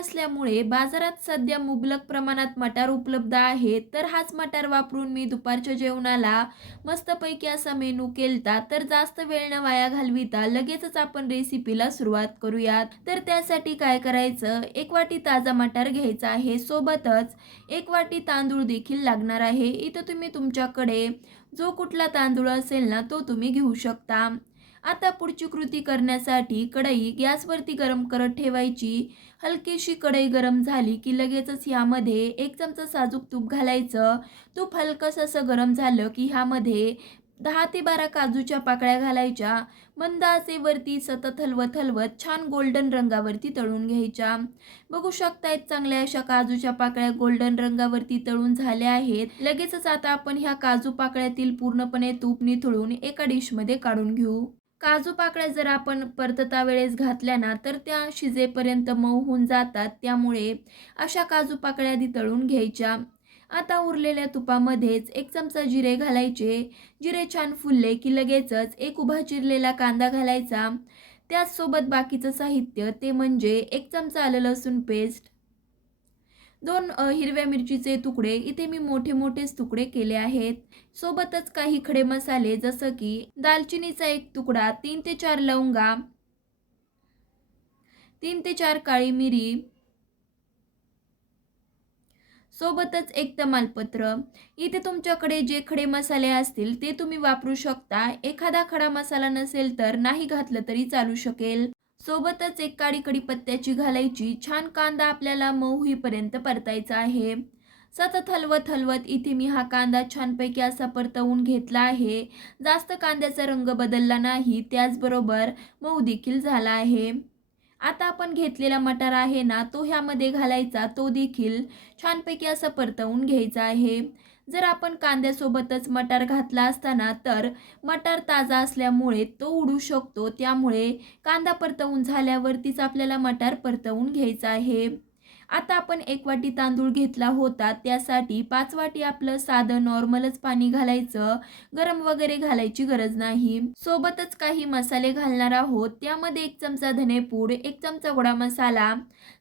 असल्यामुळे बाजारात सध्या मुबलक प्रमाणात मटार उपलब्ध आहे. तर हाच मटार वापरून मी दुपारच्या जेवणाला मस्तपैकी असा मेनू केलता. तर जास्त वेळ न वाया घालविता लगेचच आपण रेसिपीला सुरुवात करूयात. तर त्यासाठी काय करायचं, 1 वाटी ताजा मटार घ्यायचा आहे. सोबतच 1 वाटी तांदूळ देखील लागणार आहे. इथं तुम्ही तुमच्याकडे जो कुठला तांदूळ असेल ना तो तुम्ही घेऊ शकता. आता पुढची कृती करण्यासाठी कढई गॅसवरती गरम करत ठेवायची. हलकीशी कढई गरम झाली की लगेचच ह्यामध्ये 1 चमचा साजूक तूप घालायचं. तूप हलकंसं असं गरम झालं की ह्यामध्ये 10 ते 12 काजूच्या पाकळ्या घालायच्या. मंद आचेवरती सतत हलवत हलवत छान गोल्डन रंगावरती तळून घ्यायच्या. बघू शकतायत चांगल्या अशा काजूच्या पाकळ्या गोल्डन रंगावरती तळून झाल्या आहेत. लगेचच आता आपण ह्या काजू पाकळ्यातील पूर्णपणे तूप निथळून एका डिशमध्ये काढून घेऊ. काजू पाकळ्या जर आपण परतता वेळेस घातल्या ना तर त्या शिजेपर्यंत मऊ होऊन जातात. त्यामुळे अशा काजू पाकळ्या आधी तळून घ्यायच्या. आता उरलेल्या तुपामध्येच 1 चमचा जिरे घालायचे. जिरे छान फुलले की लगेचच एक उभा चिरलेला कांदा घालायचा. त्याचसोबत बाकीचं साहित्य ते म्हणजे 1 चमचा आलं लसूण पेस्ट, 2 हिरव्या मिरचीचे तुकडे, इथे मी मोठे मोठेच तुकडे केले आहेत. सोबतच काही खडे मसाले जसं की दालचिनीचा 1 तुकडा, 3 ते 4 लवंगा, 3 ते 4 काळी मिरी, सोबतच 1 तमालपत्र. इथे तुमच्याकडे जे खडे मसाले असतील ते तुम्ही वापरू शकता. एखादा खडा मसाला नसेल तर नाही घातलं तरी चालू शकेल. सोबतच 1 काडी कढीपत्त्याची घालायची. छान कांदा आपल्याला मऊ होईपर्यंत परतायचा आहे. सतत हलवत हलवत इथे मी हा कांदा छानपैकी असा परतवून घेतला आहे. जास्त कांद्याचा रंग बदलला नाही, त्याचबरोबर मऊ देखील झाला आहे. आता आपण घेतलेला मटार आहे ना तो ह्यामध्ये घालायचा. तो देखील छानपैकी असं परतवून घ्यायचा आहे. जर आपण कांद्यासोबतच मटार घातला असता ना तर मटार ताजा असल्यामुळे तो उडू शकतो. त्यामुळे कांदा परतवून झाल्यावरतीच आपल्याला मटार परतवून घ्यायचा आहे. आता आपण 1 वाटी तांदूळ घेतला होता. त्यासाठी 5 वाटी आपलं साधं नॉर्मलच पाणी घालायचं. गरम वगैरे घालायची गरज नाही. सोबतच काही मसाले घालणार आहोत. त्यामध्ये 1 चमचा धनेपूड, 1 चमचा गोडा मसाला,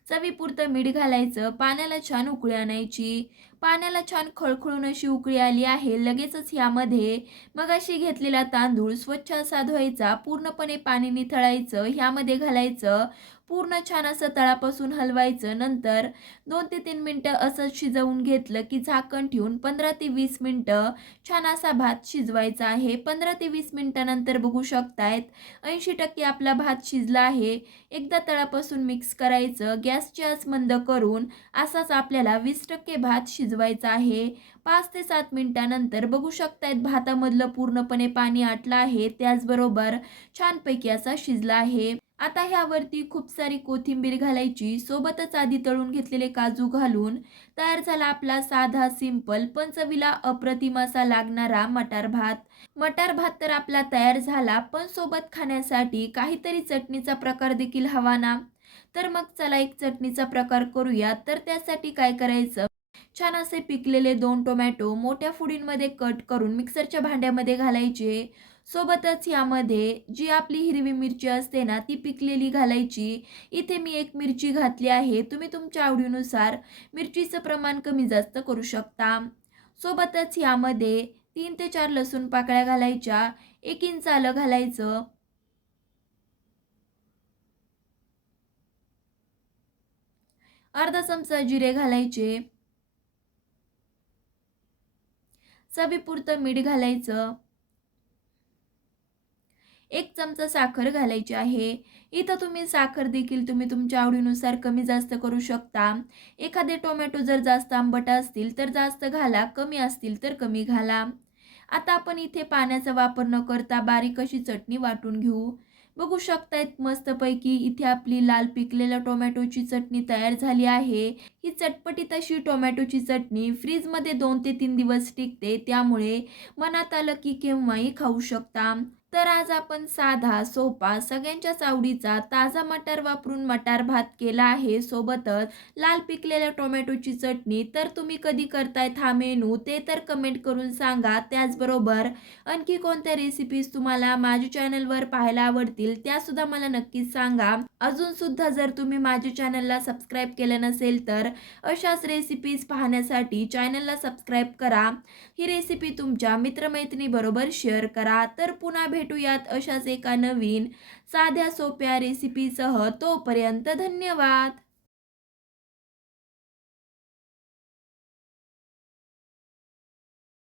चवीपुरतं मीठ घालायचं. पाण्याला छान उकळी आणायची. पाण्याला छान खळखळून अशी उकळी आली आहे. लगेचच ह्यामध्ये मगाशी घेतलेला तांदूळ स्वच्छ असा धुवायचा. पूर्णपणे पाणी निथळायचं. ह्यामध्ये घालायचं. पूर्ण छान असं तळापासून हलवायचं. नंतर 2 ते 3 मिनिटं असं शिजवून घेतलं की झाकण ठेवून 15 ते 20 मिनिटं छान असा भात शिजवायचा आहे. 15 ते 20 मिनिटानंतर बघू शकतायत 80% आपला भात शिजला आहे. एकदा तळापासून मिक्स करायचं. गॅसची आच मंद करून असाच आपल्याला 20% भात शिजवायचा आहे. 5 ते 7 मिनिटानंतर बघू शकतायत भातामधलं पूर्णपणे पाणी आटलं आहे. त्याचबरोबर छानपैकी असा शिजला आहे. आता ह्यावरती खूप सारी कोथिंबीर घालायची. सोबतच आधी तळून घेतलेले काजू घालून तयार झाला आपला साधा सिंपल पण चवीला अप्रतिम असा लागणारा मटार भात. मटार भात तर आपला तयार झाला, पण सोबत खाण्यासाठी काहीतरी चटणीचा प्रकार देखील हवा ना. तर मग चला एक चटणीचा प्रकार करूया. तर त्यासाठी काय करायचं, छान असे पिकलेले 2 टोमॅटो मोठ्या फोडींमध्ये कट करून मिक्सरच्या भांड्यामध्ये घालायचे. सोबतच यामध्ये जी आपली हिरवी मिरची असते ना ती पिकलेली घालायची. इथे मी 1 मिरची घातली आहे. तुम्ही तुमच्या आवडीनुसार मिरचीचं प्रमाण कमी जास्त करू शकता. सोबतच यामध्ये 3 ते 4 लसूण पाकळ्या घालायच्या. 1 इंच आलं घालायचं. अर्धा चमचा जिरे घालायचे. चवीपुरतं मीठ घालायचं. 1 चमचा साखर घालायची आहे. इथं तुम्ही साखर देखील तुम्ही तुमच्या आवडीनुसार कमी जास्त करू शकता. एखादे टोमॅटो जर जास्त आंबट असतील तर जास्त घाला, कमी असतील तर कमी घाला. आता आपण इथे पाण्याचा वापर न करता बारीक अशी चटणी वाटून घेऊ. बघू शकतायत मस्तपैकी इथे आपली लाल पिकलेल्या टोमॅटोची चटणी तयार झाली आहे. ही चटपटीत अशी टोमॅटोची चटणी फ्रीजमध्ये 2 ते 3 दिवस टिकते. त्यामुळे मनात आलं की केव्हाही खाऊ शकता. तर आज आपण साधा, सोपा, सगळ्यांच्याच आवडीचा ताजा मटार वापरून मटार भात केला आहे. सोबतच लाल पिकलेल्या टोमॅटोची चटणी. तर तुम्ही कधी करतायत हा मेनू ते तर कमेंट करून सांगा. त्याचबरोबर आणखी कोणत्या रेसिपीज तुम्हाला माझ्या चॅनलवर पाहायला आवडतील त्यासुद्धा मला नक्कीच सांगा. अजूनसुद्धा जर तुम्ही माझ्या चॅनलला सबस्क्राईब केलं नसेल तर अशाच रेसिपीज पाहण्यासाठी चॅनलला सबस्क्राईब करा. ही रेसिपी तुमच्या मित्रमैत्रिणीबरोबर शेअर करा. तर पुन्हा भेटूयात अशाच एका नवीन साध्या सोप्या रेसिपीसह. तोपर्यंत धन्यवाद.